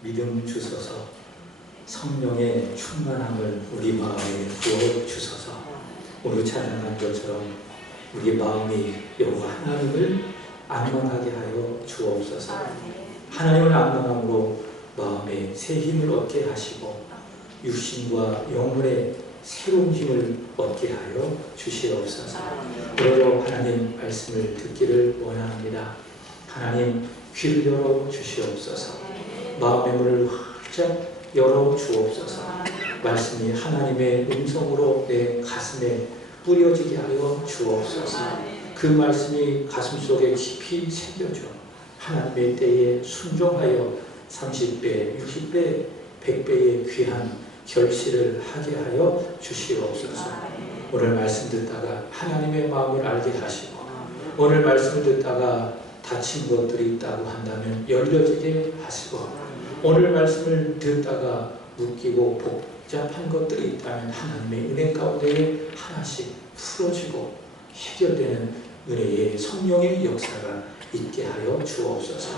믿음 주소서. 성령의 충만함을 우리 마음에 부어 주소서. 오늘 찬양한 것처럼 우리 마음이 여호와 하나님을 안망하게 하여 주옵소서. 하나님을 안망함으로 마음에 새 힘을 얻게 하시고 육신과 영혼의 새로운 힘을 얻게 하여 주시옵소서. 오늘도 하나님 말씀을 듣기를 원합니다. 하나님 귀를 열어 주시옵소서. 마음의 문을 활짝 열어 주옵소서. 말씀이 하나님의 음성으로 내 가슴에 뿌려지게 하여 주옵소서. 그 말씀이 가슴속에 깊이 새겨져 하나님의 때에 순종하여 30배, 60배, 100배의 귀한 결실을 하게 하여 주시옵소서. 오늘 말씀 듣다가 하나님의 마음을 알게 하시고 오늘 말씀을 듣다가 다친 것들이 있다고 한다면 열려지게 하시고 오늘 말씀을 듣다가 웃기고 복잡한 것들이 있다면 하나님의 은혜 가운데 하나씩 풀어지고 해결되는 은혜의 성령의 역사가 있게 하여 주옵소서.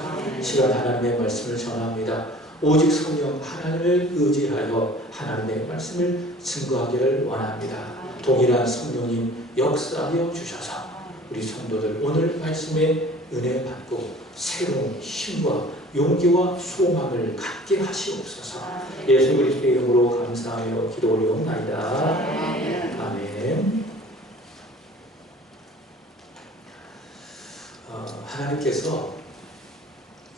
시간 하나님의 말씀을 전합니다. 오직 성령 하나님을 의지하여 하나님의 말씀을 증거하기를 원합니다. 동일한 성령님 역사하여 주셔서 우리 성도들 오늘 말씀에 은혜 받고 새로운 힘과 용기와 소망을 갖게 하시옵소서. 예수 그리스도의 이름으로 감사하며 기도 올려옵나이다. 아멘. 하나님께서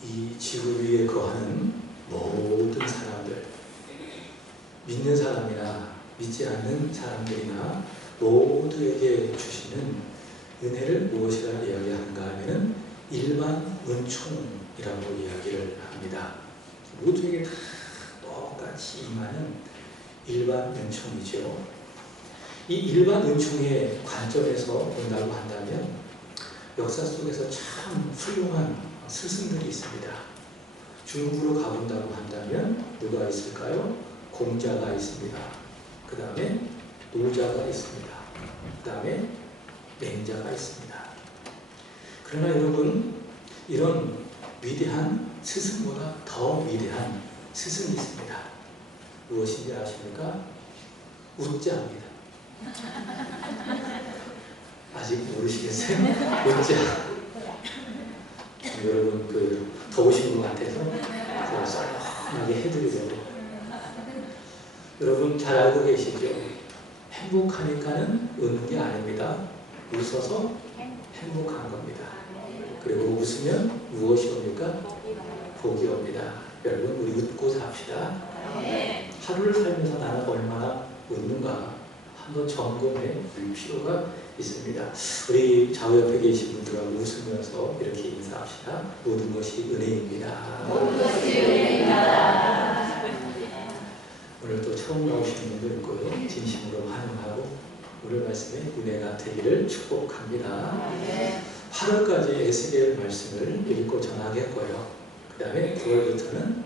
이 지구 위에 거하는 모든 사람들, 믿는 사람이나 믿지 않는 사람들이나 모두에게 주시는 은혜를 무엇이라 이야기하는가 하면 일반 은총이라고 이야기를 합니다. 모두에게 다 똑같이 임하는 일반 은총이죠. 이 일반 은총의 관점에서 본다고 한다면 역사 속에서 참 훌륭한 스승들이 있습니다. 중국으로 가본다고 한다면 누가 있을까요? 공자가 있습니다. 그 다음에 노자가 있습니다. 그 다음에 맹자가 있습니다. 그러나 여러분, 이런 위대한 스승보다 더 위대한 스승이 있습니다. 무엇인지 아십니까? 우자입니다. 아직 모르시겠어요? 우자. 여러분 더우신 것 같아서 썰렁하게 해드리려고. 여러분 잘 알고 계시죠? 행복하니까는 웃는 게 아닙니다. 웃어서 행복한 겁니다. 그리고 웃으면 무엇이 옵니까? 복이 옵니다. 여러분 우리 웃고 삽시다. 하루를 살면서 나는 얼마나 웃는가 한번 점검해 볼 필요가 있습니다. 우리 좌우 옆에 계신 분들하고 웃으면서 이렇게 인사합시다. 모든 것이 은혜입니다. 모든 것이 은혜입니다. 오늘 또 처음 나오시는 분도 있고요. 진심으로 환영하고 오늘 말씀에 은혜가 되기를 축복합니다. 8월까지 에스겔 말씀을 읽고 전하겠고요. 그 다음에 9월부터는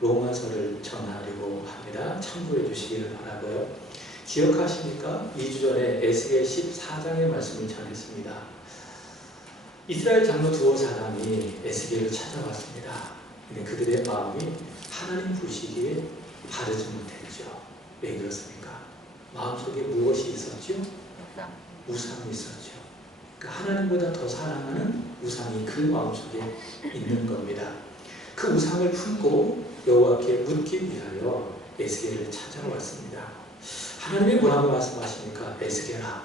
로마서를 전하려고 합니다. 참고해 주시기를 바라고요. 기억하십니까? 2주 전에 에스겔 14장의 말씀을 전했습니다. 이스라엘 장로 두어 사람이 에스겔을 찾아왔습니다. 근데 그들의 마음이 하나님 보시기에 바르지 못했죠. 왜 그렇습니까? 마음속에 무엇이 있었죠? 우상이 있었죠. 그러니까 하나님보다 더 사랑하는 우상이 그 마음속에 있는 겁니다. 그 우상을 품고 여호와께 묻기 위하여 에스겔을 찾아왔습니다. 하나님이 뭐라고 말씀하십니까? 에스겔아,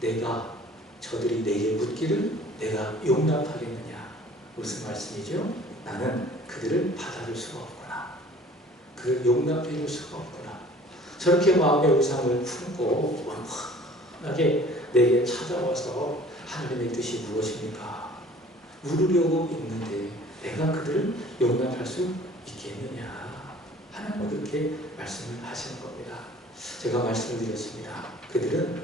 내가 저들이 내게 묻기를 내가 용납하겠느냐? 무슨 말씀이죠? 나는 그들을 받아줄 수가 없구나. 그를 용납해 줄 수가 없구나. 저렇게 마음의 우상을 품고 원만하게 내게 찾아와서 하나님의 뜻이 무엇입니까? 물으려고 있는데 내가 그들을 용납할 수 있겠느냐? 하나님은 그렇게 말씀을 하시는 겁니다. 제가 말씀을 드렸습니다. 그들은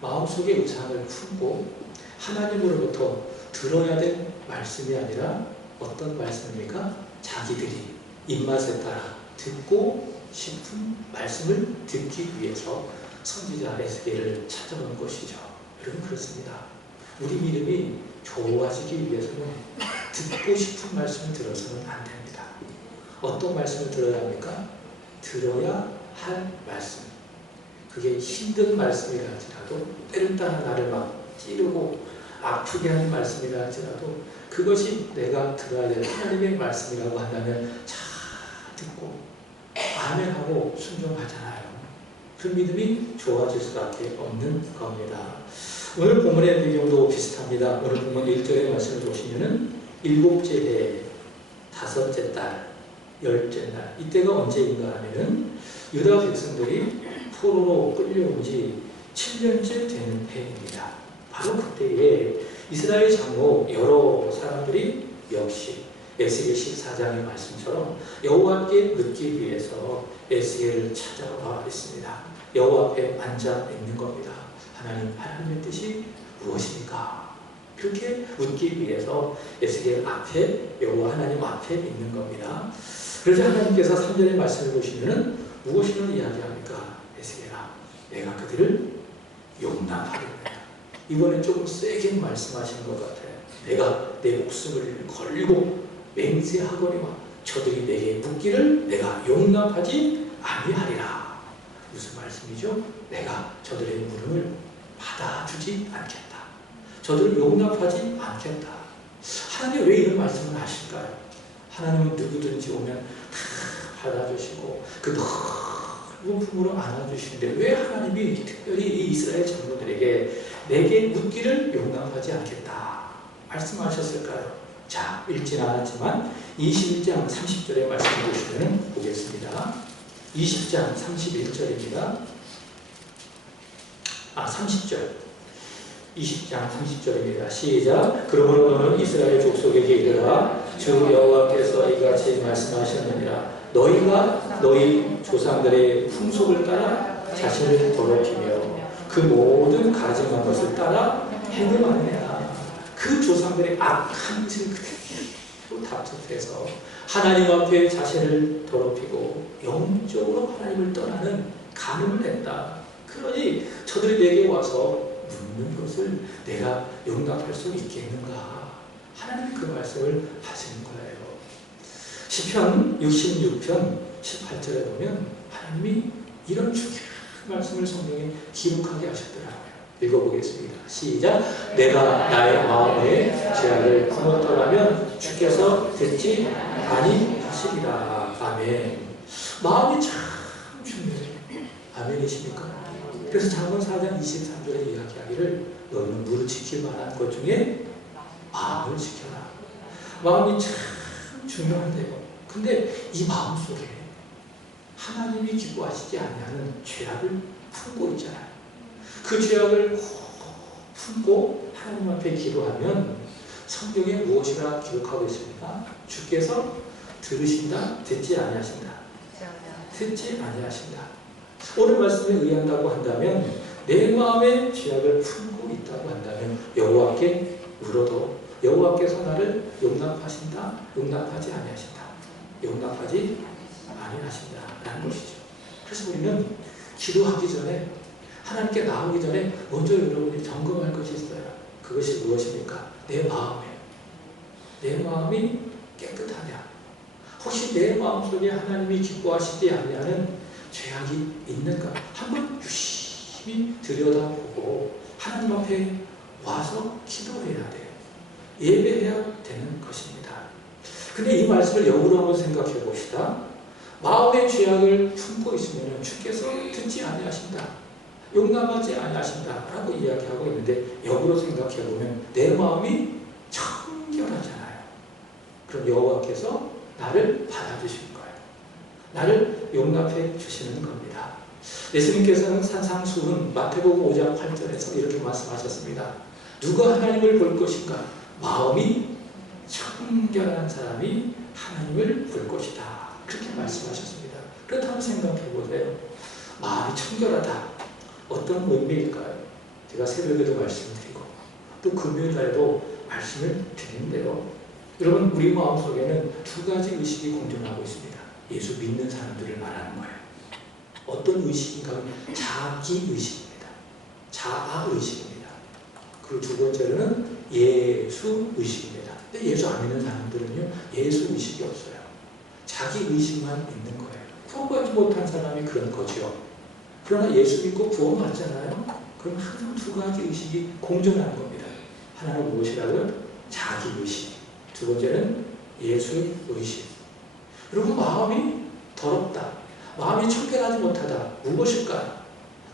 마음속에 우상을 품고 하나님으로부터 들어야 될 말씀이 아니라 어떤 말씀입니까? 자기들이 입맛에 따라 듣고 싶은 말씀을 듣기 위해서 선지자 에스겔을 찾아온 것이죠. 여러분 그렇습니다. 우리 믿음이 좋아지기 위해서는 듣고 싶은 말씀을 들어서는 안 됩니다. 어떤 말씀을 들어야 합니까? 들어야 할 말씀. 그게 힘든 말씀이라 할지라도 때를 따라 나를 막 찌르고 아프게 하는 말씀이라 할지라도 그것이 내가 들어야 될 하나님의 말씀이라고 한다면 잘 듣고 아멘하고 순종하잖아요. 그 믿음이 좋아질 수밖에 없는 겁니다. 오늘 본문의 배경도 비슷합니다. 오늘 본문 1절의 말씀을 보시면은 7째 해, 5째 달, 10째 날, 이때가 언제인가 하면은 유다 백성들이 포로로 끌려온 지 7년째 되는 해입니다. 바로 그때에 이스라엘 장로 여러 사람들이 역시 에스겔 14장의 말씀처럼 여호와께 묻기 위해서 에스겔을 찾아와 있습니다. 여호와 앞에 앉아 있는 겁니다. 하나님의 뜻이 무엇입니까? 그렇게 묻기 위해서 에스겔 앞에 여호와 하나님 앞에 있는 겁니다. 그래서 하나님께서 3절의 말씀을 보시면 무엇을 이야기합니까? 에스겔아, 내가 그들을 용납하겠다. 이번엔 조금 세게 말씀하시는 것 같아요. 내가 내 목숨을 걸고 맹세하거니와 저들이 내게 묻기를 내가 용납하지 아니하리라. 무슨 말씀이죠? 내가 저들의 물음을 받아주지 않겠다. 저들을 용납하지 않겠다. 하나님 왜 이런 말씀을 하실까요? 하나님은 누구든지 오면 다 받아주시고 그 넓은 품으로 안아주시는데 왜 하나님이 특별히 이 이스라엘 장로들에게 내게 묻기를 용납하지 않겠다 말씀하셨을까요? 자, 읽진 않았지만 21장 30절의 말씀을 보시면 보겠습니다. 20장 31절입니다. 30절. 20장 30절입니다. 시작. 그러므로 너는 이스라엘 족속에게 이르라. 주 여호와께서 이같이 말씀하셨느니라. 너희가 너희 조상들의 풍속을 따라 자신을 더럽히며 그 모든 가증한 것을 따라 행음하느냐. 그 조상들의 악한 짓을 그대로 답습해서 하나님 앞에 자신을 더럽히고 영적으로 하나님을 떠나는 간음을 했다. 그러니 저들이 내게 와서 묻는 것을 내가 용납할 수 있겠는가? 하나님 그 말씀을 하시는 거예요. 시편 66편 18절에 보면 하나님이 이런 중요한 말씀을 성경에 기록하게 하셨더라고요. 읽어보겠습니다. 시작. 내가 나의 마음에 죄악을 품었더라면 주께서 듣지 아니하시리라. 아멘. 마음이 참 중요해요. 아멘이십니까? 그래서 잠언 4장 23절에 이야기하기를 너는 무릇 지킬 만한 것 중에 마음을 지켜라. 마음이 참 중요한데요. 근데 이 마음 속에 하나님이 기뻐하시지 않냐는 죄악을 품고 있잖아요. 그 죄악을 품고 하나님 앞에 기도하면 성경에 무엇이라 기록하고 있습니까? 주께서 들으신다, 듣지 아니하신다. 듣지 아니하신다. 오늘 말씀에 의한다고 한다면 내 마음에 죄악을 품고 있다고 한다면 여호와께 물어도 여호와께서 나를 용납하신다, 용납하지 아니하신다. 용납하지 아니하신다 라는 것이죠. 그래서 우리는 기도하기 전에 하나님께 나오기 전에 먼저 여러분이 점검할 것이 있어요. 그것이 무엇입니까? 내 마음이에요. 내 마음이 깨끗하냐? 혹시 내 마음속에 하나님이 기뻐하시지 않냐는 죄악이 있는가? 한번 유심히 들여다보고 하나님 앞에 와서 기도해야 돼요. 예배해야 되는 것입니다. 근데 이 말씀을 역으로 한번 생각해 봅시다. 마음의 죄악을 품고 있으면 주께서 듣지 아니하신다. 용납하지 아니하신다 라고 이야기하고 있는데 역으로 생각해 보면 내 마음이 청결하잖아요. 그럼 여호와께서 나를 받아주신 거예요. 나를 용납해 주시는 겁니다. 예수님께서는 산상수훈 마태복음 5장 8절에서 이렇게 말씀하셨습니다. 누가 하나님을 볼 것인가? 마음이 청결한 사람이 하나님을 볼 것이다. 그렇게 말씀하셨습니다. 그렇다고 생각해 보세요. 마음이 청결하다. 어떤 의미일까요? 제가 새벽에도 말씀드리고 또 금요일날에도 말씀을 드리는데요. 여러분 우리 마음속에는 두 가지 의식이 공존하고 있습니다. 예수 믿는 사람들을 말하는 거예요. 어떤 의식인가 하면 자기의식입니다. 자아의식입니다. 그리고 두 번째로는 예수의식입니다. 근데 예수 안 믿는 사람들은요. 예수의식이 없어요. 자기 의식만 있는 거예요. 구원받지 못한 사람이 그런 거죠. 그러나 예수 믿고 구원받잖아요. 그럼 항상 두 가지 의식이 공존하는 겁니다. 하나는 무엇이라고요? 자기 의식. 두 번째는 예수의 의식. 그리고 마음이 더럽다. 마음이 청결하지 못하다. 무엇일까?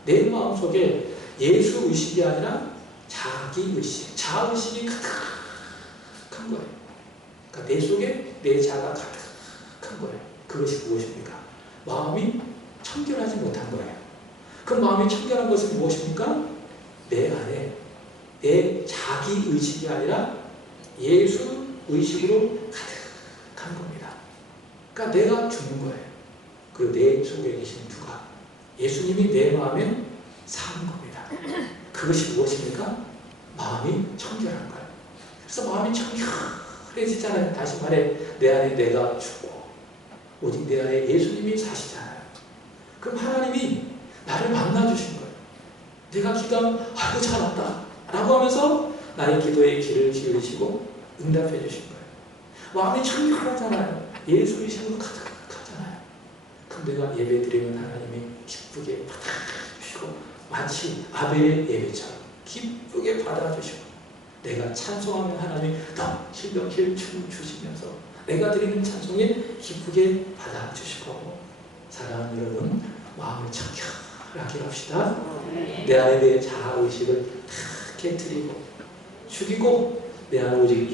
내 마음속에 예수 의식이 아니라 자기 의식, 자의식이 가득한 거예요. 그러니까 내 속에 내 자가 가득한 거예요. 그것이 무엇입니까? 마음이 청결하지 못한 거예요. 그 마음이 청결한 것은 무엇입니까? 내 안에 내 자기 의식이 아니라 예수 의식으로 가득한 겁니다. 그러니까 내가 죽는 거예요. 그 내 속에 계신 누가 예수님이 내 마음에 사는 겁니다. 그것이 무엇입니까? 마음이 청결한 거예요. 그래서 마음이 청결해지잖아요. 다시 말해 내 안에 내가 죽고 오직 내 안에 예수님이 사시잖아요. 그럼 하나님이 나를 만나주신 거예요. 내가 기도하면 아이고 잘 왔다 라고 하면서 나의 기도에 귀를 기울이시고 응답해 주신 거예요. 마음이 청결하잖아요. 예수 의식으로 가득하잖아요. 그럼 내가 예배 드리면 하나님이 기쁘게 받아주시고 마치 아벨의 예배처럼 기쁘게 받아주시고 내가 찬송하면 하나님이 넘실넘실 춤 주시면서 내가 드리는 찬송에 기쁘게 받아주시고 사랑하는 여러분 마음을 청결하게 합시다. 내 안에 내 자아의식을 다 깨뜨리고 죽이고 내 안에 오직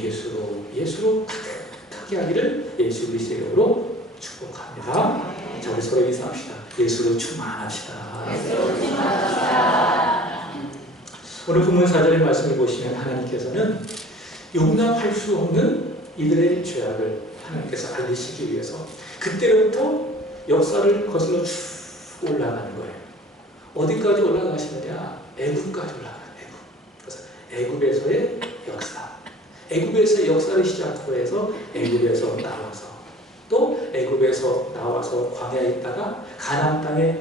예수로 가득하게 하기를 예수 그리스도의 이름으로 축복합니다. 자, 우리 서로 인사합시다. 예수로 충만합시다. 오늘 본문 4절의 말씀을 보시면 하나님께서는 용납할 수 없는 이들의 죄악을 하나님께서 알리시기 위해서 그때부터 역사를 거슬러 쭉 올라가는 거예요. 어디까지 올라가시느냐? 애굽까지 올라가요. 애굽. 그래서 애굽에서의 역사. 애굽에서의 역사를 시작으로 해서 애굽에서 나와서 또 애굽에서 나와서 광야에 있다가 가나안 땅에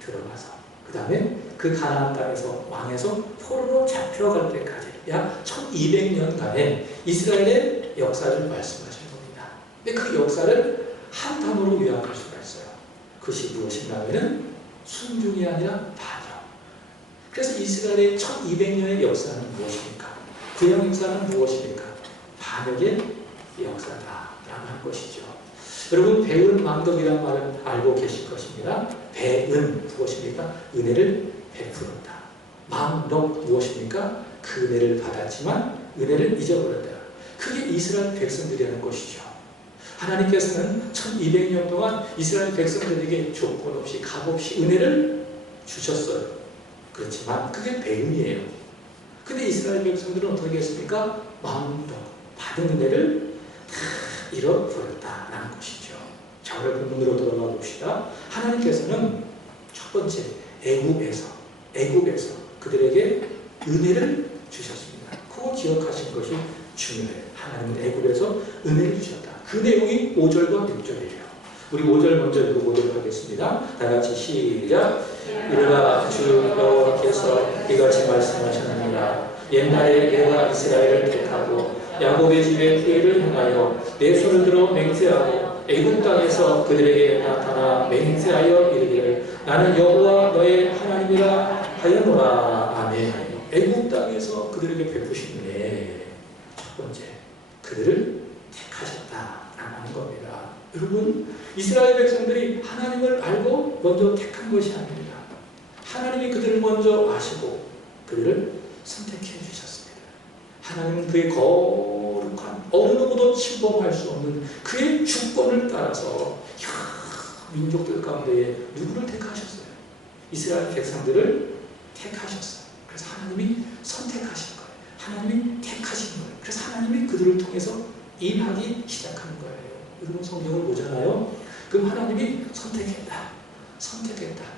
들어가서 그 다음에 그 가나안 땅에서 왕에서 포로로 잡혀갈 때까지 약 1200년간의 이스라엘의 역사를 말씀하시는 겁니다. 근데 그 역사를 한 단어로 요약할 수가 있어요. 그것이 무엇인가면은 순종이 아니라 반역. 그래서 이스라엘의 1200년의 역사는 무엇입니까? 구약 역사는 무엇입니까? 반역의 역사다라고 한 것이죠. 여러분 배은 망덕이라는 말을 알고 계실 것입니다. 배은 무엇입니까? 은혜를 베풀었다. 망덕 무엇입니까? 그 은혜를 받았지만 은혜를 잊어버렸다. 그게 이스라엘 백성들이 하는 것이죠. 하나님께서는 1200년 동안 이스라엘 백성들에게 조건 없이 값 없이 은혜를 주셨어요. 그렇지만 그게 배은이에요. 근데 이스라엘 백성들은 어떻게 했습니까? 망덕, 받은 은혜를 다 잃어버렸다라는 것이죠. 자, 오늘 본문으로 돌아가 봅시다. 하나님께서는 첫 번째 애굽에서 그들에게 은혜를 주셨습니다. 그거 기억하신 것이 중요해요. 하나님은 애굽에서 은혜를 주셨다. 그 내용이 5절과 6절이에요. 우리 5절 먼저 읽어보도록 하겠습니다. 다 같이 시작. 이르라 주 여호와께서 이같이 말씀하셨느니라. 옛날에 내가 이스라엘을 택하고 야곱의 집에 후회를 행하여 내 손을 들어 맹세하고 애굽 땅에서 그들에게 나타나 맹세하여 이르기를 나는 여호와 너의 하나님이라 하였노라. 아멘. 애굽 땅에서 그들에게 베푸신 은혜. 첫 번째, 그들을 택하셨다라고 하는 겁니다. 여러분, 이스라엘 백성들이 하나님을 알고 먼저 택한 것이 아닙니다. 하나님이 그들을 먼저 아시고 그들을 선택해 주셨습니다. 하나님은 그의 거룩한 어느 누구도 침범할 수 없는 그의 주권을 따라서 민족들 가운데 누구를 택하셨어요? 이스라엘 백성들을 택하셨어요. 그래서 하나님이 선택하신 거예요. 하나님이 택하신 거예요. 그래서 하나님이 그들을 통해서 일하기 시작하는 거예요. 여러분 성경을 보잖아요. 그럼 하나님이 선택했다.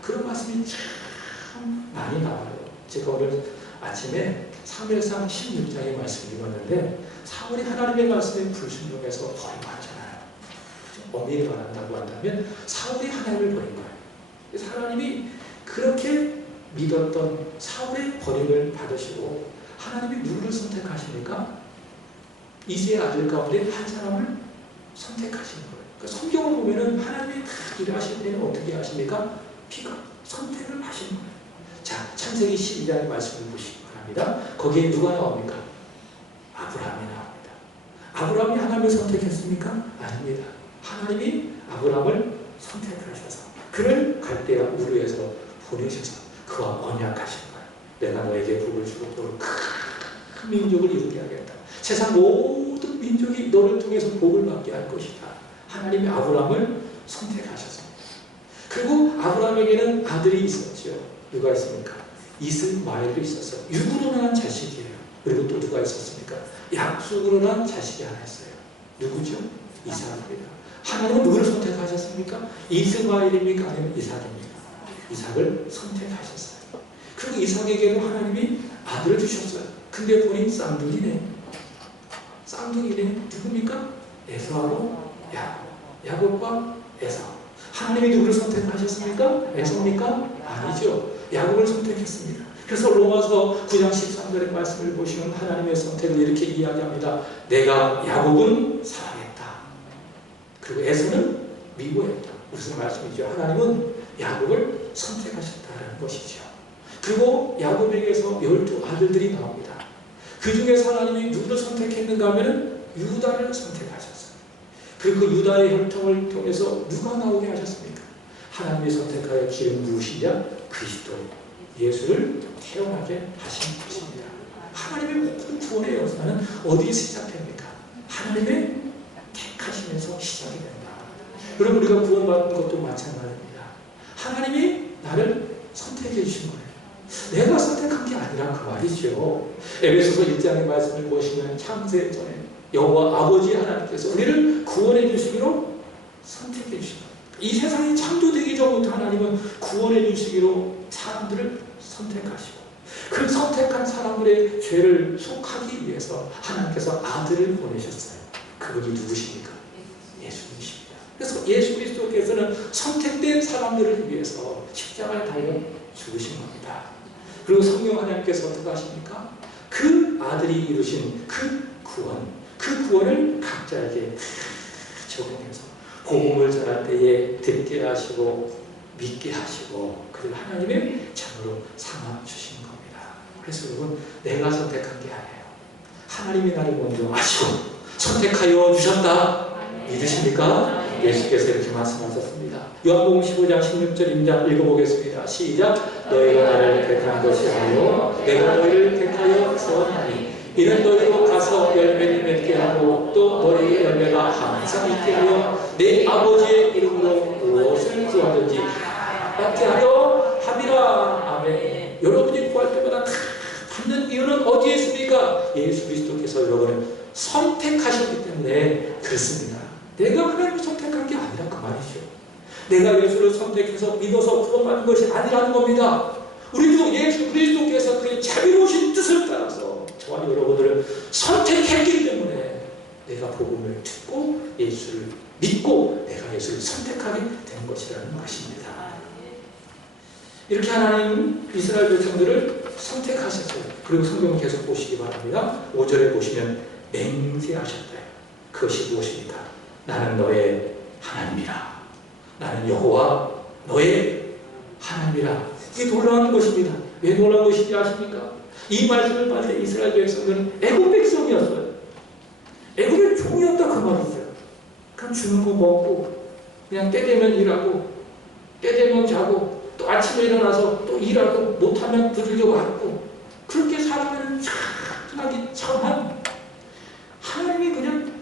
그런 말씀이 참 많이 나와요. 제가 오늘 아침에 사무엘상 16장의 말씀을 읽었는데 사울이 하나님의 말씀에 불순종해서 버리고 하잖아요. 엄밀히 말한다고 한다면 사울이 하나님을 버린 거예요. 그래서 하나님이 그렇게 믿었던 사울의 버림을 받으시고 하나님이 누구를 선택하십니까? 이새의 아들 가운데 한 사람을 선택하신 거예요. 성경을 보면은 하나님이 다 일하실 때는 어떻게 하십니까? 피가 선택을 하시는 거예요. 자, 창세기 12장의 말씀을 보시기 바랍니다. 거기에 누가 나옵니까? 아브라함이 나옵니다. 아브라함이 하나님을 선택했습니까? 아닙니다. 하나님이 아브라함을 선택하셔서 그를 갈대아 우르에서 보내셔서 그와 언약하신 거예요. 내가 너에게 복을 주고 너를 큰 민족을 이루게 하겠다. 세상 모든 민족이 너를 통해서 복을 받게 할 것이다. 하나님이 아브라함을 선택하셨습니다. 그리고 아브라함에게는 아들이 있었죠. 누가 있습니까? 이스마엘도 있었어요. 육으로 난 자식이에요. 그리고 또 누가 있었습니까? 약속으로 난 자식이 하나 있어요. 누구죠? 이삭입니다. 하나님은 누구를 선택하셨습니까? 이스마엘입니까? 아니면 이삭입니까? 이삭을 선택하셨어요. 그리고 이삭에게도 하나님이 아들을 주셨어요. 근데 보니 쌍둥이네. 쌍둥이네. 누굽니까? 에서하고 야곱. 야곱과 에서. 하나님이 누구를 선택하셨습니까? 에서입니까? 아니죠. 야곱을 선택했습니다. 그래서 로마서 9장 13절의 말씀을 보시면 하나님의 선택을 이렇게 이야기합니다. 내가 야곱은 사랑했다. 그리고 에서는 미워했다. 무슨 말씀이죠? 하나님은 야곱을 선택하셨다는 것이죠. 그리고 야곱에게서 12아들들이 나옵니다. 그 중에서 하나님이 누구를 선택했는가 하면 유다를 선택하셨어요. 그리고 그 유다의 혈통을 통해서 누가 나오게 하셨습니까? 하나님이 선택하여 기름 부으시자 그리스도 예수를 태어나게 하신 것입니다. 하나님의 모든 구원의 역사는 어디에 시작됩니까? 하나님의 택하시면서 시작이 된다. 여러분, 우리가 구원받는 것도 마찬가지입니다. 하나님이 나를 선택해 주신 거예요. 내가 선택한 게 아니라 그 말이죠. 에베소서 1장의 말씀을 보시면 창세 전에 여호와 아버지 하나님께서 우리를 구원해 주시기로 선택해 주신 거예요. 이 세상이 창조되기 전부터 하나님은 구원해 주시기로 사람들을 선택하시고 그 선택한 사람들의 죄를 속하기 위해서 하나님께서 아들을 보내셨어요. 그분이 누구십니까? 예수님이십니다. 그래서 예수 그리스도께서는 선택된 사람들을 위해서 십자가에 달려 죽으신 겁니다. 그리고 성령 하나님께서 어떻게 하십니까? 그 아들이 이루신 그 구원을 각자에게 적용해서 복음을 전할 때에 듣게 하시고 믿게 하시고 그리고 하나님의 자녀로 삼아 주신 겁니다. 그래서 여러분, 내가 선택한 게 아니에요. 하나님이 나를 먼저 아시고 선택하여 주셨다. 믿으십니까? 예수께서 이렇게 말씀하셨습니다. 요한복음 15장 16절입니다. 읽어보겠습니다. 시작. 너희가 나를 택한 것이 아니요 내가 너희를 택하여 세웠나니 이는 너희로 가서 열매를 맺게 하고 또 너희의 열매가 항상 있게 하여 내 아버지의 이름으로 무엇을 구하든지 받게 하려 함이라. 아멘. 여러분이 구할 때마다 다 받는 이유는 어디에 있습니까? 예수 그리스도께서 여러분을 선택하셨기 때문에 그렇습니다. 내가 하나님을 선택한 게 아니라 그 말이죠. 내가 예수를 선택해서 믿어서 구원받는 것이 아니라는 겁니다. 우리도 예수 그리스도께서 그의 자비로우신 뜻을 따라서 저와 여러분들을 선택했기 때문에 내가 복음을 듣고 예수를 믿고 내가 예수를 선택하게 된 것이라는 것입니다. 이렇게 하나님 이스라엘 백성들을 선택하셨어요. 그리고 성경을 계속 보시기 바랍니다. 5절에 보시면 맹세하셨다. 그것이 무엇입니까? 나는 너의 하나님이라. 나는 여호와 너의 하나님이라. 이게 놀라운 것입니다. 왜 놀라운 것인지 아십니까? 이 말씀을 받을 때 이스라엘 백성들은 애굽 백성이었어요. 애굽의 종이었다 그 말이죠. 그냥 주는 거 먹고 그냥 때 되면 일하고 때 되면 자고 또 아침에 일어나서 또 일하고 못하면 두들겨 맞고 그렇게 살아가는 차분하기 참한 하나님이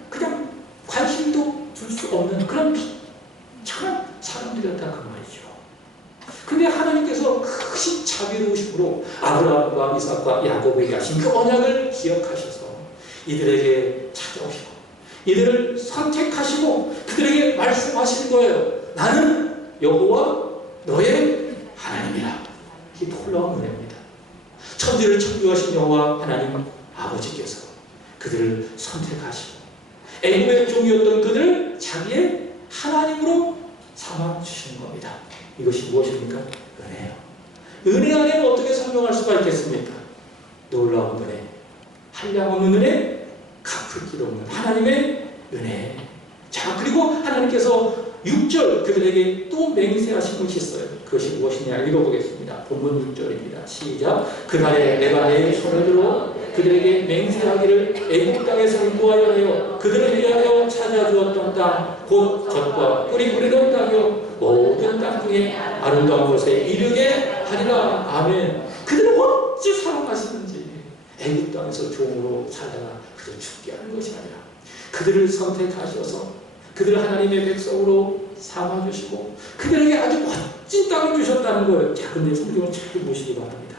그냥 관심도 줄 수 없는 그런 참한 사람들이었다 그 말이죠. 근데 하나님께서 크신 자비로우심으로 아브라함과 이삭과 야곱에게 하신 그 언약을 기억하셔서 이들에게 찾아오시고 이들을 선택하시고 그들에게 말씀하시는 거예요. 나는 여호와 너의 하나님이라. 이게 놀라운 은혜입니다. 천지를 창조하신 여호와 하나님 아버지께서 그들을 선택하시고 애굽의 종이었던 그들을 자기의 하나님으로 삼아주시는 겁니다. 이것이 무엇입니까? 은혜예요. 은혜 안에는 어떻게 설명할 수가 있겠습니까? 놀라운 은혜, 한량없는 은혜, 갚을 길 없는 하나님의 은혜. 자, 그리고 하나님께서 6절 그들에게 또 맹세하신 것이 있어요. 그것이 무엇이냐 읽어보겠습니다. 본문 6절입니다. 시작. 그날에 내가 내 손을 들어 그들에게 맹세하기를 애국 땅에서 인도하여 내어 그들을 위하여 찾아주었던 땅 곧 젖과 꿀이 흐르는 땅이요 모든 땅 중에 아름다운 곳에 이르게 하리라. 아멘. 그들을 어찌 사랑하시는지 애국 땅에서 종으로 살다가 그들 죽게 하는 것이 아니라 그들을 선택하셔서 그들을 하나님의 백성으로 삼아주시고 그들에게 아주 멋진 땅을 주셨다는 거예요. 자, 근데 성경을 잘 보시기 바랍니다.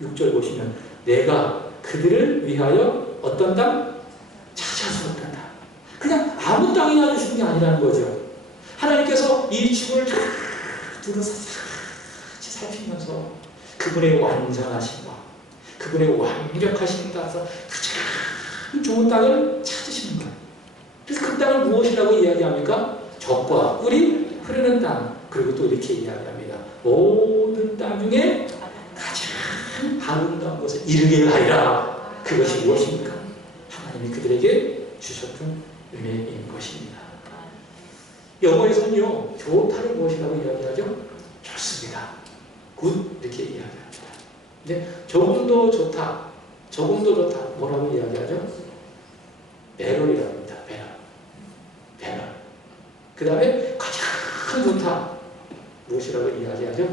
6절 보시면 내가 그들을 위하여 어떤 땅? 찾아주었다. 그냥 아무 땅이나 주신 게 아니라는 거죠. 하나님께서 이 집을 다 둘러서 같이 살피면서 그분의 완전하심과 그분의 완벽하신 땅에서 가장 좋은 땅을 찾으시는 거예요. 그래서 그 땅을 무엇이라고 이야기합니까? 젖과 꿀이 흐르는 땅. 그리고 또 이렇게 이야기합니다. 모든 땅 중에 가장 아름다운 곳에 이르게 하리라. 그것이 무엇입니까? 하나님이 그들에게 주셨던 은혜인 것입니다. 영어에서는요, 좋다를 무엇이라고 이야기하죠? 좋습니다. 굿 이렇게 이야기합니다. 근데 조금 더 좋다, 조금 더 좋다 뭐라고 이야기하죠? 베럴이라고 합니다. 베럴. 그 다음에 가장 좋다 무엇이라고 이야기하죠?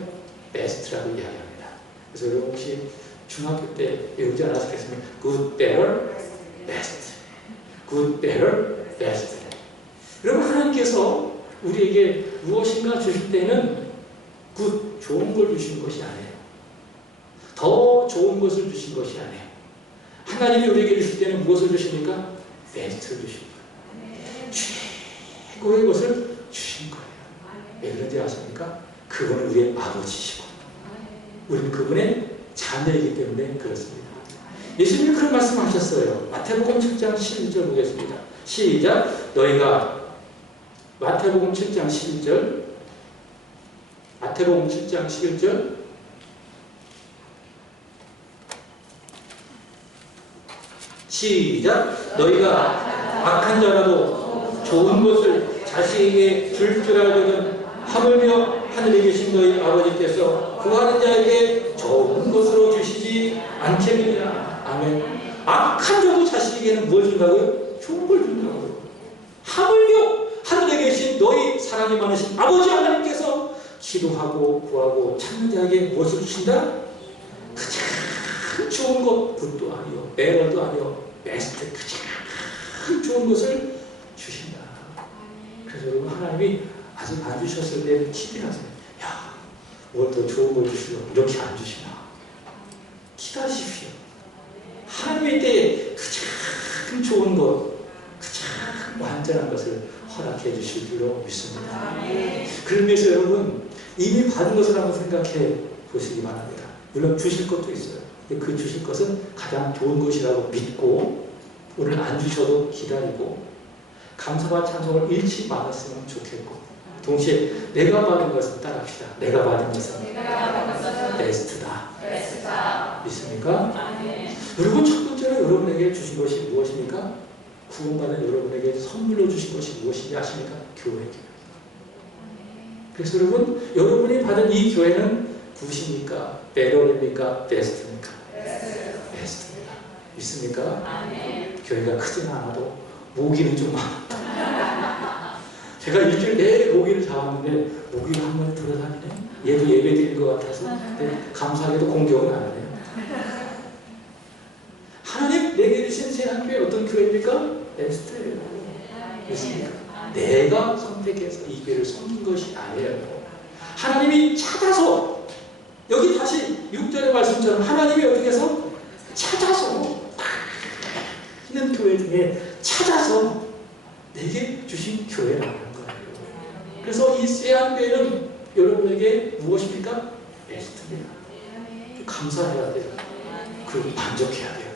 베스트라고 이야기합니다. 그래서 여러분 혹시 중학교 때 외우지 않았겠습니까? Good, better, best. Good, better, best. 여러분 하나님께서 우리에게 무엇인가 주실 때는 good, 좋은 걸 주신 것이 아니에요. 더 좋은 것을 주신 것이 아니에요. 하나님이 우리에게 주실 때는 무엇을 주십니까? 베스트를 주신 거예요. 최고의 것을 주신 거예요. 왜 그런지 아십니까? 그분은 우리의 아버지시고 우리는 그분의 자녀이기 때문에 그렇습니다. 예수님이 그런 말씀하셨어요. 마태복음 7장 11절 보겠습니다. 시작. 너희가 마태복음 7장 11절 마태복음 7장 11절 시작. 너희가 악한 자라도 좋은 것을 자식에게 줄 줄 알거든 하물며 하늘에 계신 너희 아버지께서 구하는 자에게 좋은 것으로 주시지 않겠느냐. 아멘. 악한 자도 자식에게는 뭘 준다고요? 좋은 걸 준다고요. 하물며 하늘에 계신 너희 사랑이 많으신 아버지 하나님께서 기도하고 구하고 찾는 자에게 무엇을 주신다? 가장 좋은 것, 굿도 아니요, 베럴도 아니요, 베스트, 가장 좋은 것을 주신다. 그래서 여러분 하나님이 아직 안 주셨을 때 기대하세요. 야, 뭘 더 좋은 걸 주시려 이렇게 안 주시나? 기다리십시오. 하나님의 때에 가장 좋은 것, 가장 완전한 것을 허락해 주실 줄로 믿습니다. 그러면서 여러분 이미 받은 것을 한번 생각해 보시기 바랍니다. 물론 주실 것도 있어요. 그 주실 것은 가장 좋은 것이라고 믿고 오늘 안 주셔도 기다리고 감사와 찬송을 잃지 말았으면 좋겠고 동시에 내가 받은 것을 따라합시다. 내가 받은 것은 베스트다. 믿습니까? 여러분 첫 번째로 여러분에게 주신 것이 무엇입니까? 구원받은 여러분에게 선물로 주신 것이 무엇인지 아십니까? 교회입니다. 그래서 여러분 여러분이 받은 이 교회는 굿입니까? 베럴입니까? 베스트입니까? 베스트입니다. 믿습니까? 교회가 크지는 않아도 모기는 좀 많아. 제가 일주일 내내 모기를 잡았는데 모기가 한 번에 돌아다니네. 얘도 예배 드린 것 같아서 근데 감사하게도 공격은 안 하네요. 하나님 내게 주신 새학교에 어떤 교회입니까? 베스트예요. 믿습니까? 내가 선택해서 이 교회를 섬긴 것이 아니에요. 하나님이 찾아서 여기 다시 6절의 말씀처럼 하나님이 어떻게 해서 찾아서 있는 교회 중에 찾아서 내게 주신 교회라는 거예요. 그래서 이 새학교회는 여러분에게 무엇입니까? 베스트입니다. 감사해야 돼요. 그리고 만족해야 돼요.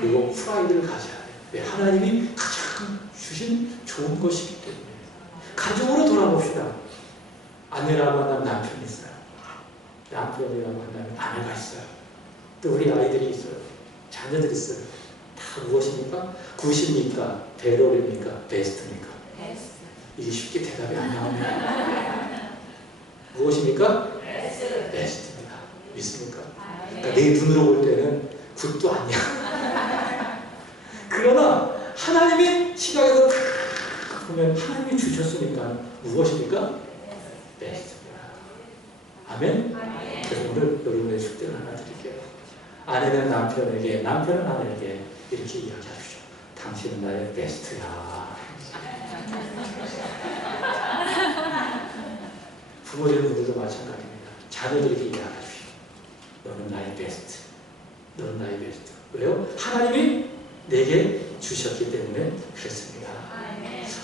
그리고 프라이드를 가져야 돼요. 왜? 하나님이 가장 주신 좋은 것이기 때문에. 가정으로 돌아봅시다. 아내라고 한다면 남편이 있어요. 남편이라고 한다면 아내가 있어요. 또 우리 아이들이 있어요. 자녀들이 있어요. 다 무엇입니까? 굿입니까? 베럴입니까? 베스트입니까? 이게 쉽게 대답이 안 나오네요. 무엇입니까? 베스트입니다. 믿습니까? 그러니까 내 눈으로 볼 때는 굿도 아니야. 그러나 하나님의 시각에서 보면 하나님이 주셨으니까 무엇입니까? 베스트입니다. 아멘? 그래서 오늘 여러분의 숙제를 하나 드릴게요. 아내는 남편에게, 남편은 아내에게 이렇게 이야기하십시오. 당신은 나의 베스트야. 부모님들도 마찬가지입니다. 자녀들에게 이야기하십시오. 너는 나의 베스트. 너는 나의 베스트. 왜요? 하나님이 내게 주셨기 때문에 그렇습니다.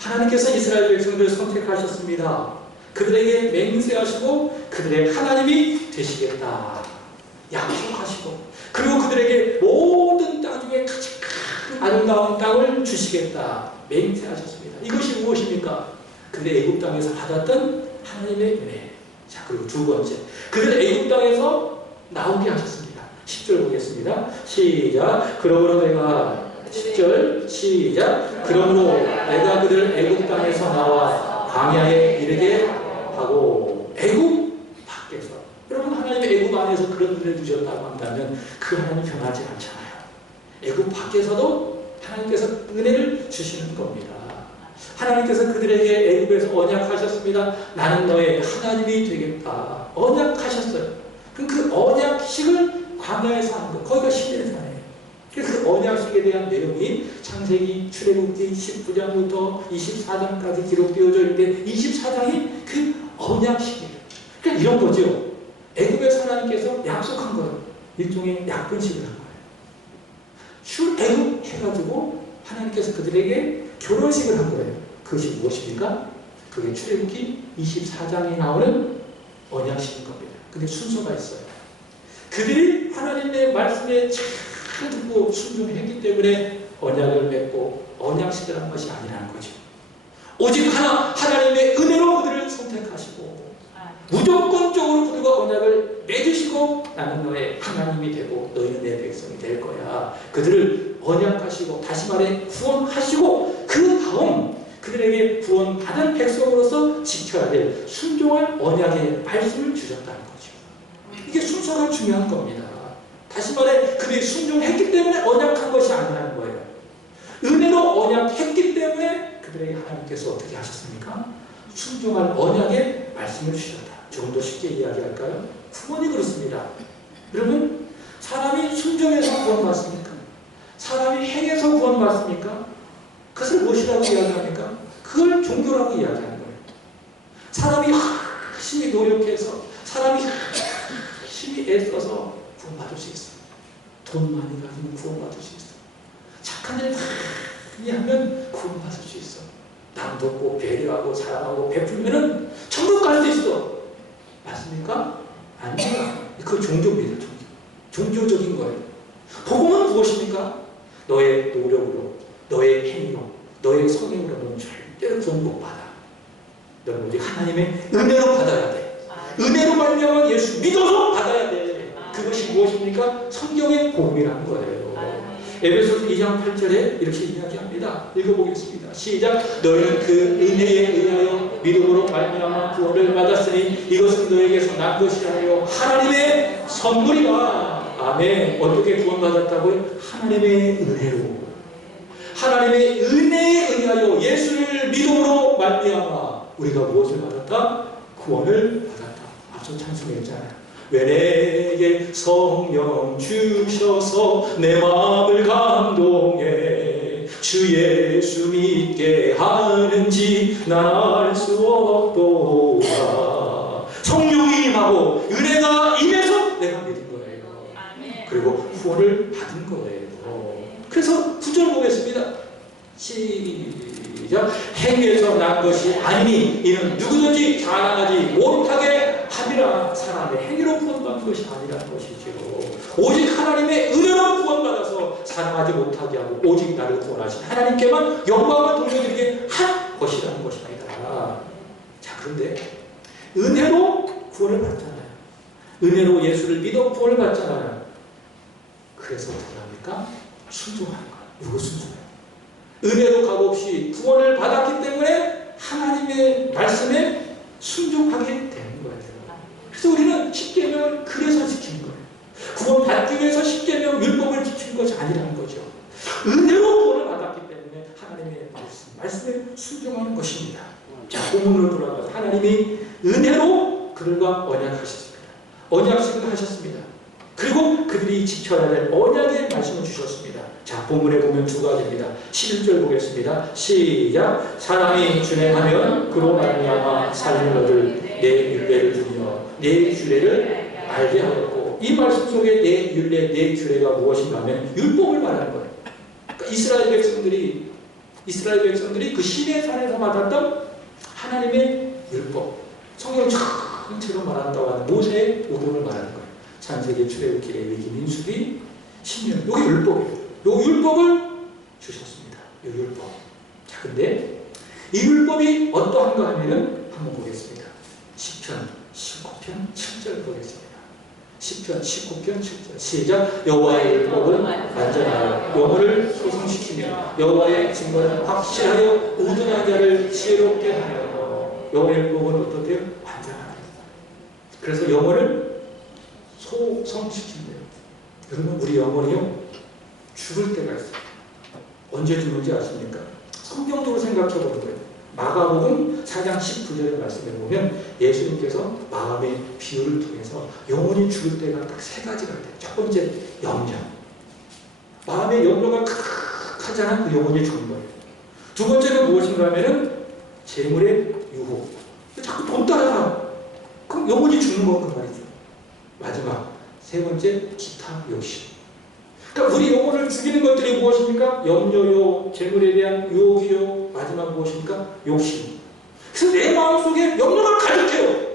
하나님께서 이스라엘 백성들을 선택하셨습니다. 그들에게 맹세하시고 그들의 하나님이 되시겠다 약속하시고, 그리고 그들에게 모든 땅 중에 가장 아름다운 땅을 주시겠다 맹세하셨습니다. 이것이 무엇입니까? 그들의 애굽 땅에서 받았던 하나님의 은혜. 자, 그리고 두 번째, 그들을 애굽 땅에서 나오게 하셨습니다. 10절 보겠습니다. 시작. 그러므로 내가 10절 시작. 그러므로 내가 그들 애굽 땅에서 나와 광야에 이르게 하고. 애굽 밖에서, 여러분 하나님의 애굽 안에서 그런 은혜를 주셨다고 한다면 그 하나님 변하지 않잖아요. 애굽 밖에서도 하나님께서 은혜를 주시는 겁니다. 하나님께서 그들에게 애굽에서 언약하셨습니다. 나는 너의 하나님이 되겠다. 언약하셨어요. 그럼 그 언약식을 광야에서 하는 거, 거기가 시내산이에요. 그래서 그 언약식에 대한 내용이 창세기, 출애굽기 19장부터 24장까지 기록되어져 있는데 24장이 그 언약식이에요. 그러니까 이런 거죠. 애굽에서 하나님께서 약속한 거예요. 일종의 약분식을 한 거예요. 출애굽 해가지고 하나님께서 그들에게 결혼식을 한 거예요. 그것이 무엇입니까? 그게 출애굽기 24장에 나오는 언약식인 겁니다. 근데 순서가 있어요. 그들이 하나님의 말씀에 잘 듣고 순종했기 때문에 언약을 맺고 언약식을 한 것이 아니라는 거죠. 오직 하나님의 은혜로 그들을 선택하시고 무조건적으로 그들과 언약을 맺으시고 나는 너의 하나님이 되고 너희는 내 백성이 될 거야. 그들을 언약하시고, 다시 말해 구원하시고, 그 다음 그들에게 구원받은 백성으로서 지켜야 될 순종할 언약의 말씀을 주셨다는 거죠. 이게 순서가 중요한 겁니다. 다시 말해 그들이 순종했기 때문에 언약한 것이 아니라는 거예요. 은혜로 언약했기 때문에 그들에게 하나님께서 어떻게 하셨습니까? 순종할 언약의 말씀을 주셨다. 조금 더 쉽게 이야기할까요? 구원이 그렇습니다. 여러분, 사람이 순종해서 구원받습니까? 사람이 행해서 구원받습니까? 그것을 무엇이라고 이야기합니까? 그걸 종교라고 이야기하는 거예요. 사람이 열심히 노력해서, 사람이 열심히 애써서 구원받을 수 있어요. 돈 많이 가지면 구원받을 수 있어요. 착한 일 많이 하면 구원받을 수 있어. 남 돕고 배려하고 사랑하고 베풀면은 천국 갈 수 있어. 맞습니까? 아니에요. 그거 종교입니다. 종교적인 거예요. 복음은 무엇입니까? 너의 노력으로, 너의 행위로, 너의 성행으로는 절대로 구원 못 받아. 너는 오직 하나님의 은혜로 받아야 돼. 은혜로 말미암아 예수 믿어서 받아야 돼. 그것이 무엇입니까? 성경의 복음이라는 거예요. 에베소서 2장 8절에 이렇게 이야기합니다. 읽어보겠습니다. 시작. 너희는 그 은혜에 의하여 믿음으로 말미암아 구원을 받았으니 이것은 너에게서 난 것이 아니요 하나님의 선물이다. 아멘. 어떻게 구원받았다고요? 하나님의 은혜로. 하나님의 은혜에 의하여 예수를 믿음으로 말미암아 우리가 무엇을 받았다? 구원을 받았다. 앞서 찬송했잖아요. 왜 내게 성령 주셔서 내 마음을 감동해 주 예수 믿게 하는지 난 알 수 없도다. 성령이 임하고 은혜가 임해서 내가 믿은 거예요. 그리고 구원을 받은 거예요. 그래서 9절 보겠습니다. 시작. 행위에서 난 것이 아니니 이는 누구든지 자랑하지 못하게 함이라. 사람의 행위로 구원받는 것이 아니라는 것이죠. 오직 하나님의 은혜로 구원받아서 자랑하지 못하게 하고 오직 나를 구원하신 하나님께만 영광을 돌려드리게 한 것이라는 것입니다. 자, 그런데 은혜로 구원을 받잖아요. 은혜로 예수를 믿어 구원을 받잖아요. 그래서 어떻게 합니까? 순종하는 거예요. 누구 순종해요? 은혜로 값없이 구원을 받았기 때문에 하나님의 말씀에 순종하게 되는 거예요. 그래서 우리는 십계명을 그래서 지키는 거예요. 구원 받기 위해서 십계명 율법을 지키는 것이 아니라는 거죠. 은혜로 구원을 받았기 때문에 하나님의 말씀에 순종하는 것입니다. 자, 본문으로 돌아가서 하나님이 은혜로 그들과 언약하셨습니다. 언약식을 하셨습니다. 그리고 그들이 지켜야 될 언약의 말씀을 주셨습니다. 자, 본문에 보면 두 가지입니다. 11절 보겠습니다. 시작. 사람이 준행하면 그로 말미암아 삶을 얻을 내 율례를 주며 내 규례를 알게 하였고, 이 말씀 속에 내 율례, 내 규례가 무엇인가 하면 율법을 말하는 거예요. 그러니까 이스라엘 백성들이 그 시내 산에서 받았던 하나님의 율법, 성경 전체로 말한다고 하는 모세의 오경을 말하는 거예요. 창세기, 출애굽기, 레위기, 민수기, 신명, 여기 율법이에요. 요 율법을 주셨습니다. 요 율법. 자, 근데 이 율법이 어떠한가 하면은 한번 보겠습니다. 시편 19편 7절 보겠습니다. 시편 19편 7절 시작. 여호와의 율법은 완전하여 영혼을 소성시키며 여호와의 증거는 확실하여 우둔한 자를 지혜롭게 하여. 여호와의 율법은 어떻대요? 완전하다. 그래서 영혼을 소성시킨대요. 여러분, 우리 영혼이요 죽을 때가 있어요. 언제 죽는지 아십니까? 성경적으로 생각해 보는 거예요. 마가복음 4장 19절의 말씀에 보면 예수님께서 마음의 비유를 통해서 영혼이 죽을 때가 딱 세 가지가 돼요. 첫 번째, 염려. 마음의 염려가 크하잖아. 그 영혼이 죽는 거예요. 두 번째는 무엇인가 하면은 재물의 유혹. 자꾸 돈 따라가. 그럼 영혼이 죽는 거 그 말이죠. 마지막, 세 번째, 기타 욕심. 그러니까 우리 영혼을 죽이는 것들이 무엇입니까? 염려요, 재물에 대한 유혹이요, 마지막 무엇입니까? 욕심. 그래서 내 마음속에 염려가 가득해요.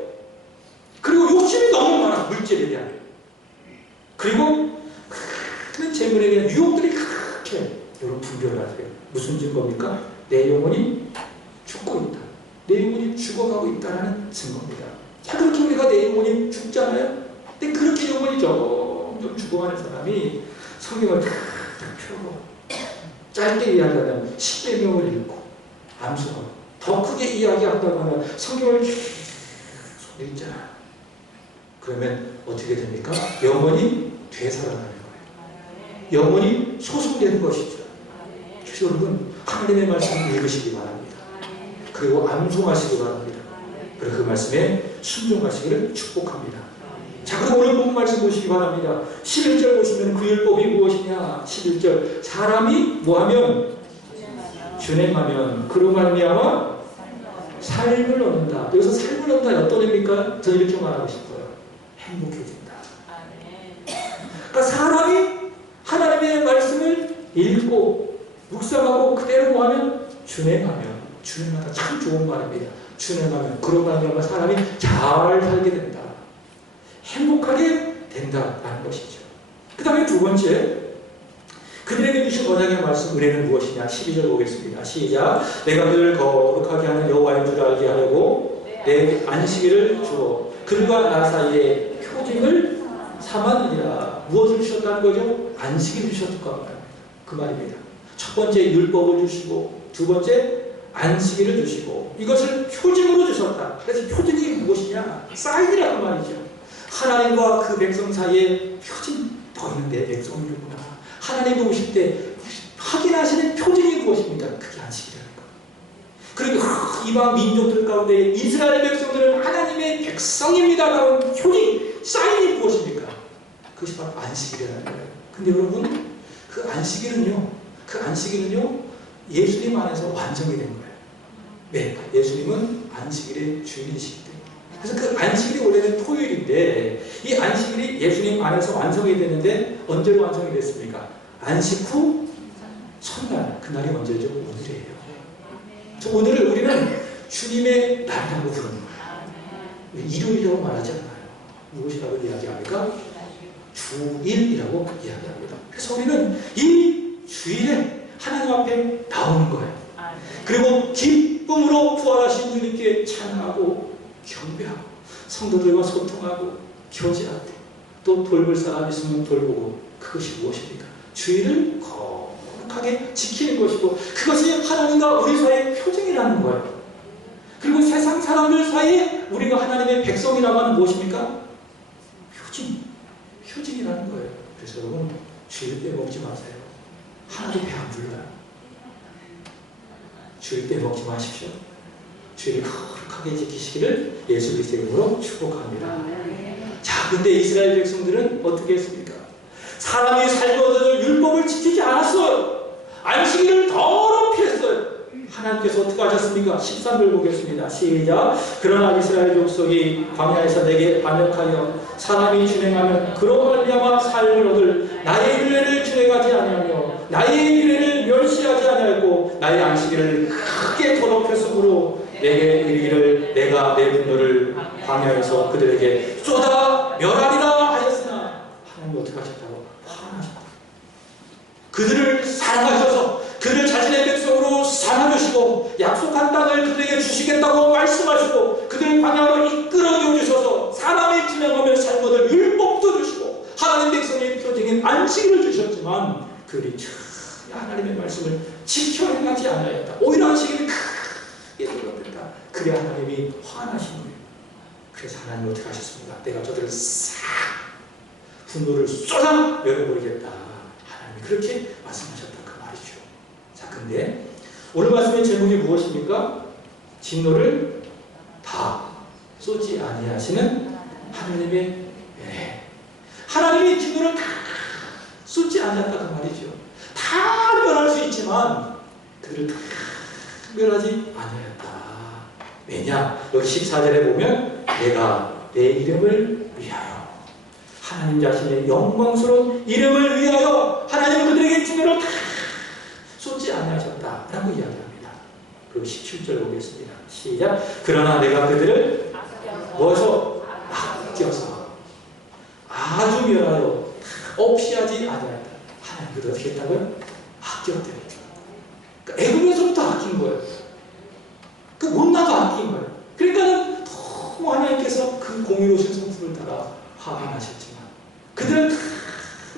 그리고 욕심이 너무 많아, 물질에 대한. 그리고 큰 재물에 대한 유혹들이 크게 여러분 분별을 하세요. 무슨 증거입니까? 내 영혼이 죽고 있다. 내 영혼이 죽어가고 있다는 증거입니다. 자, 그렇게 우리가 내 영혼이 죽잖아요. 근데 그렇게 영혼이 점점 죽어가는 사람이 성경을 다 펴고 짧게 이야기하면 십계명을 읽고 암송하고 더 크게 이야기한다고 하면 성경을 계속 읽잖아요. 그러면 어떻게 됩니까? 영혼이 되살아나는 거예요. 영혼이 소송되는 것이죠. 그래서 여러분, 하나님의 말씀을 읽으시기 바랍니다. 그리고 암송하시기 바랍니다. 그리고 그 말씀에 순종하시기를 축복합니다. 자, 그럼 오늘 본 말씀 보시기 바랍니다. 11절 보시면 그 율법이 무엇이냐? 11절. 사람이 뭐하면? 준행하면 그로 말미암아 삶을 얻는다. 여기서 삶을 얻는다 어떤 의미입니까? 저는 이렇게 말하고 싶어요. 행복해진다. 그러니까 사람이 하나님의 말씀을 읽고 묵상하고 그대로 뭐하면? 준행하면. 준행하다 참 좋은 말입니다. 준행하면 그로 말미암아 사람이 잘 살게 된다. 행복하게 된다라는 것이죠. 그 다음에 두 번째, 그들에게 주신 언약의 말씀 은혜는 무엇이냐? 12절 보겠습니다. 시작. 내가 그들을 거룩하게 하는 여호와인 줄 알게 하려고 내 안식일을 주어 그들과 나 사이에 표징을 삼았느니라. 무엇을 주셨다는 거죠? 안식일을 주셨다. 그 말입니다. 첫 번째 율법을 주시고 두 번째 안식일을 주시고 이것을 표징으로 주셨다. 그래서 표징이 무엇이냐? 사인이라는 말이죠. 하나님과 그 백성 사이에 표징 더 있는데 백성이구나. 하나님 보실 때 확인하시는 표징이 무엇입니까? 그게 안식이라는 거. 그리고 이방 민족들 가운데 이스라엘 백성들은 하나님의 백성입니다라는 표징, 사인이 무엇입니까? 그것이 바로 안식이라는 거예요. 근데 여러분, 그 안식일은요 예수님 안에서 완성이 된 거예요. 네, 예수님은 안식일의 주인이시기 때문에. 그래서 그 안식일이 원래는 토요일인데 이 안식일이 예수님 안에서 완성이 되는데 언제로 완성이 됐습니까? 안식 후 첫날, 그날이 언제죠? 오늘이에요. 저 오늘을 우리는 주님의 날이라고 부르는 거예요. 일요일이라고 말하지 않아요. 무엇이라고 이야기합니까? 주일이라고 이야기합니다. 그래서 우리는 이 주일에 하나님 앞에 나오는 거예요. 그리고 기쁨으로 부활하신 주님께 찬양하고 경배하고 성도들과 소통하고 교제하고 또 돌볼 사람 있으면 돌보고, 그것이 무엇입니까? 주일을 거룩하게 거룩하게 지키는 것이고 그것이 하나님과 우리 사이의 표징이라는 거예요. 그리고 세상 사람들 사이에 우리가 하나님의 백성이라고 하는 무엇입니까? 표징이라는 거예요. 그래서 여러분 주일 때 먹지 마세요. 하나도 배 안 불러요. 주일 때 먹지 마십시오. 주일을 거룩하게 지키시기를 예수 그리스도의 이름으로 축복합니다. 자, 근데 이스라엘 백성들은 어떻게 했습니까? 사람이 살거든 율법을 지키지 않았어요. 안식일을 더럽게 했어요. 하나님께서 어떻게 하셨습니까? 13절 보겠습니다. 시작. 그러나 이스라엘 족속이 광야에서 내게 반역하여 사람이 준행하면 그로 말미암아 삶을 얻을 나의 율례를 준행하지 아니하며 나의 규례를 멸시하지 아니하였고 나의 안식일을 크게 더럽혔으므로 내게 이르기를 내가 내 분노를 광야에서 그들에게 쏟아 멸하리라 하였으나 하나님이 어떻게 하셨다고? 화나셨다. 그들을 사랑하셔서 그들 자신의 백성으로 삼아주시고 약속한 땅을 그들에게 주시겠다고 말씀하시고 그들을 광야로 이끌어줘 주셔서 사람이 지나가며 살거든 율법도 주시고 하나님 백성의 표징인 안식일을 주셨지만 그들이 하나님의 말씀을 지켜 행하지 않았다. 오히려 안식일이 크게 더럽혔다. 그래 하나님이 화나신 거예요. 그래서 하나님이 어떻게 하셨습니까? 내가 저들을 싹 분노를 쏟아 멸해버리겠다. 하나님이 그렇게 말씀하셨다. 그 말이죠. 자, 근데 오늘 말씀의 제목이 무엇입니까? 진노를 다 쏟지 아니하시는 하나님의 은혜. 하나님이 진노를 다 쏟지 않았다. 그 말이죠. 다 멸할 수 있지만 그들을 다 멸하지 아니하였다. 왜냐? 여기 14절에 보면 내가 내 이름을 위하여 하나님 자신의 영광스러운 이름을 위하여 하나님은 그들에게 진노를 다 쏟지 아니하셨다라고 이야기합니다. 그리고 17절 보겠습니다. 시작. 그러나 내가 그들을 뭐해서 아껴서 아주 멸하여 없이 하지 아니하였다. 하나님 그들 어떻게 했다고요? 아꼈대요. 그러니까 애굽에서부터 아낀 거예요. 그 못나도 아낀 거예요. 그러니까 너무 하나님께서 그 공의로우신 성품을 따라 화가 나셨지만 그들은 다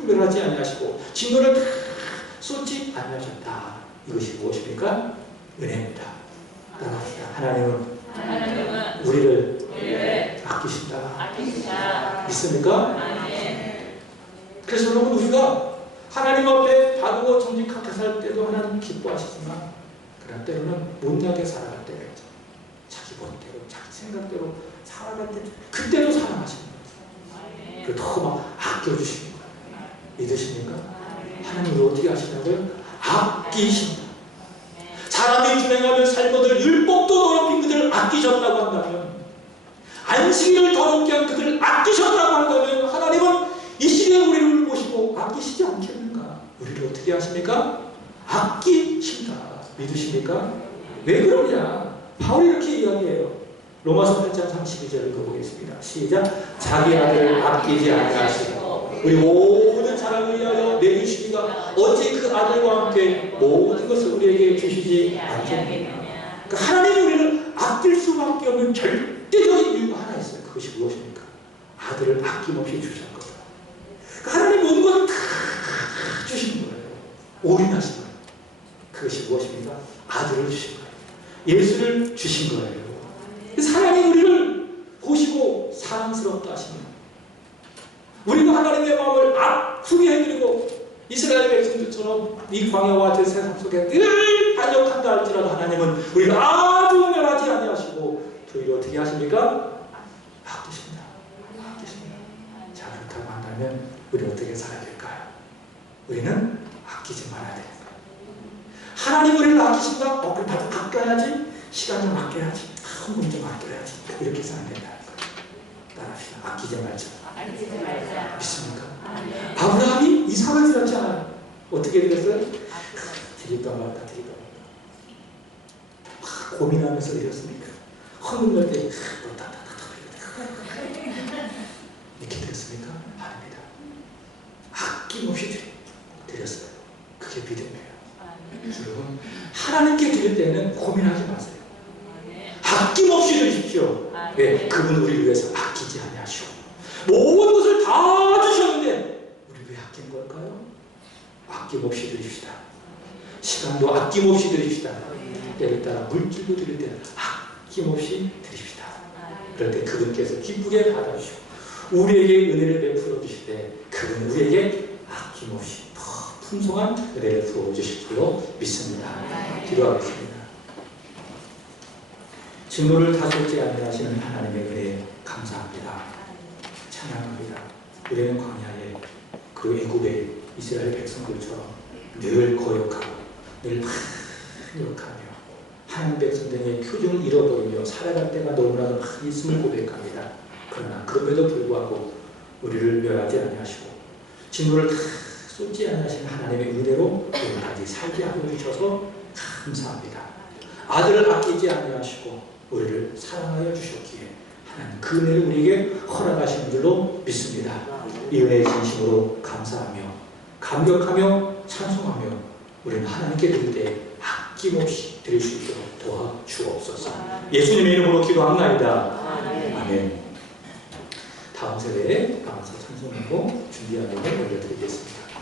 멸하지 아니하시고 진노를 다 쏟지 아니하셨다. 이것이 무엇입니까? 은혜입니다. 따라합시다. 하나님은 우리를 아끼신다. 믿습니까? 그래서 여러분 우리가 하나님 앞에 바르고 정직하게 살 때도 하나님 기뻐하시지만 그러나 때로는 못나게 살아갈 때가 있죠. 자기 멋대로 자기 생각대로 살아갈 때 그때도 사랑하시는 거예요. 그리고 더 막 아껴주시는 거예요. 믿으십니까? 하나님을 어떻게 하시냐고요? 아끼신다. 사람이 준행하며 살거들 율법도 더럽힌 그들을 아끼셨다고 한다면 안식일을 더럽게 한 그들을 아끼셨다고 한다면 하나님은 이 시대에 우리를 보시고 아끼시지 않겠는가? 우리를 어떻게 하십니까? 아끼신다. 믿으십니까? 왜 그러냐? 바울이 이렇게 이야기해요. 로마서 8장 32절을 읽어보겠습니다. 시작. 자기 아들을 아끼지 아니하시고 우리 모든 사람을 위하여 내주시기가 어찌 그 아들과 함께 모든 것을 우리에게 주시지 않겠느냐. 그러니까 하나님이 우리를 아낄 수밖에 없는 절대적인 이유가 하나 있어요. 그것이 무엇입니까? 아들을 아낌없이 주셨거든요. 하나님 모든 것을 다 주신 거예요. 올인하신 거예요. 그것이 무엇입니까? 아들을 주신 거예요. 예수를 주신 거예요. 하나님이 우리를 보시고 사랑스럽다 하십니다. 우리가 하나님의 마음을 아프게 해드리고 이스라엘 백성들처럼 이 광야와 같은 세상 속에 늘 반역한다 할지라도 하나님은 우리를 아주 멸하지 아니하시고 저희를 어떻게 하십니까? 아끼십니다. 아끼십니다. 자, 그렇다고 한다면 우리 어떻게 살아야 될까요? 우리는 아끼지 말아야 돼요. 하나님 우리를 아끼신다? 그럼 나도 아껴야지. 시간 좀 아껴야지. 돈 좀 아껴야지. 이렇게 해서 안 된다는 거예요. 따라합시다. 아끼지 말자. 믿습니까? 아브라함이 이삭을 드렸잖아요. 어떻게 드렸어요? 드릴까 말까 드릴까 말까. 고민하면서 드렸습니까? 헌금할 때 이렇게 드렸습니까? 아닙니다. 아낌없이 드렸어요. 그게 믿음이에요. 여러분, 하나님께 드릴 때는 고민하지 마세요. 아낌없이 드리십시오. 왜? 그분은 우리를 위해서 아끼지 아니하시고 모든 것을 다 주셨는데 우리 왜 아낀 걸까요? 아낌없이 드립시다. 시간도 아낌없이 드립시다. 때를 따라 물질도 드릴 때는 아낌없이 드립시다. 그럴 때 그분께서 기쁘게 받아주시고 우리에게 은혜를 베풀어 주실 때 그분 우리에게 아낌없이 더 풍성한 은혜를 부어주실 줄로 믿습니다. 기도하겠습니다. 진노를 다솔지 아니하시는 하나님의 은혜에 감사합니다. 찬양합니다. 우리는 광야에 그 애굽의 이스라엘 백성들처럼 늘 거역하고 늘 반역하며 하나님 백성들의 표정을 잃어버리며 살아갈 때가 너무나도 많이 있음을 고백합니다. 그러나 그럼에도 불구하고 우리를 멸하지 아니하시고 진노를 다 쏟지 아니하시는 하나님의 은혜로 우리까지 살게 하고 주셔서 감사합니다. 아들을 아끼지 아니하시고 우리를 사랑하여 주셨기에 하나님 그 은혜를 우리에게 허락하시는 줄로 믿습니다. 이 은혜의 진심으로 감사하며 감격하며 찬송하며 우리는 하나님께 드릴 때 아낌없이 드릴 수 있도록 도와주옵소서. 예수님의 이름으로 기도합나이다. 아멘. 다음 세대에 감사 찬송하고 준비하도록 올려드리겠습니다.